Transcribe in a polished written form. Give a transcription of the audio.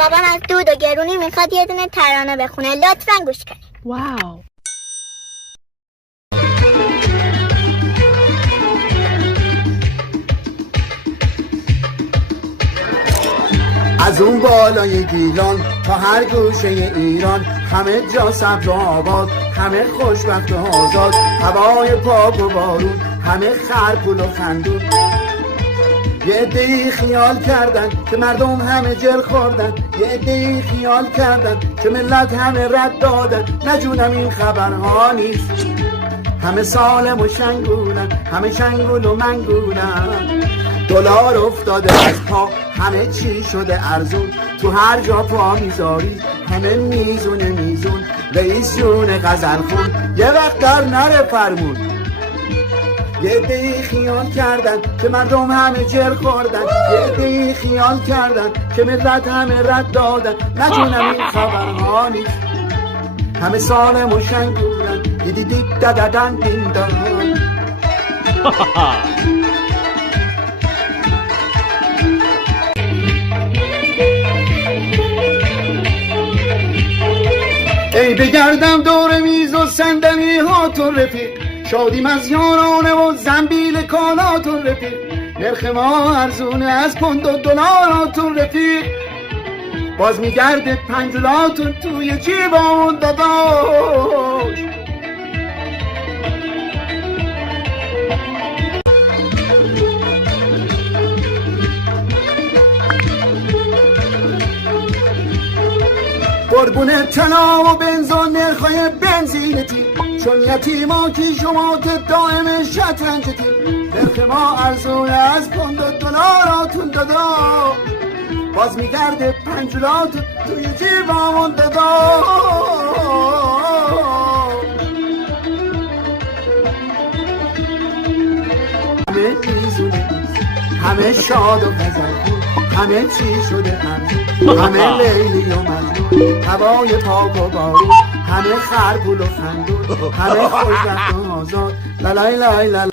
بابام از دود و گرونی میخواد یه دونه ترانه بخونه، لطفا گوش کنید. واو. از اون بالای گیلان تا هر گوشه ایران، همه جا سبز و آباد، همه خوشبخت و آزاد، هوای پاک و بارون، همه خرپول و خندون. یه عده‌ای خیال کردن که مردم همه جل خوردن، یه عده‌ای خیال کردن که ملت همه رد دادن. نجونم این خبرها نیست، همه سالم و شنگونن، همه شنگول و منگونن. دلار افتاده از پا، همه چی شده ارزون، تو هر جا پا میذاری همه میزونه میزون. رئیس جون غزل خون یه وقت در نره فرمون. یه عده‌ای خیال کردن که مردم همه جر خوردن، یه عده‌ای خیال کردن که ملت همه رد دادن. نجونم این خبرها نیست، همه سالم و شنگونن. دیدی دید دددن دین دان. ای بگردم دور میز و صندلی هاتون رفیق، شادیم از یارانه و زنبیل کالاتون رفیق. نرخ ما ارزونه از پوند و دلاراتون رفیق، باز میگرده پنجولاتون توی جیبامون داداش. قربون طلا و بنز و نرخای بنزینتی، چون یتیما کی شما که دائم شطرنجتی. نرخ ما ارزونه از پوند و دلاراتون دادا، باز میگرده پنجولاتون توی جیبامون دادا. همه میزونه همه شاد و غزل، همه چی شده ارزون، همه لیلی و مجنون، هوای پاک و بارون، همه خرپول و خندون، همه خوشبخت و آزاد. لالای لای لالای